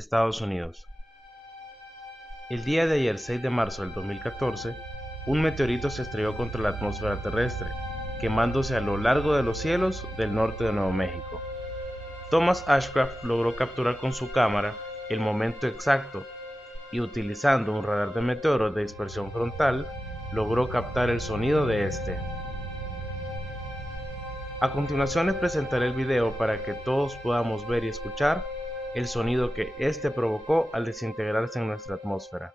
Estados Unidos. El día de ayer, 6 de marzo del 2014, un meteorito se estrelló contra la atmósfera terrestre, quemándose a lo largo de los cielos del norte de Nuevo México. Ashcraft logró capturar con su cámara el momento exacto y, utilizando un radar de meteoros de dispersión frontal, logró captar el sonido de este. A continuación les presentaré el video para que todos podamos ver y escuchar el sonido que este provocó al desintegrarse en nuestra atmósfera.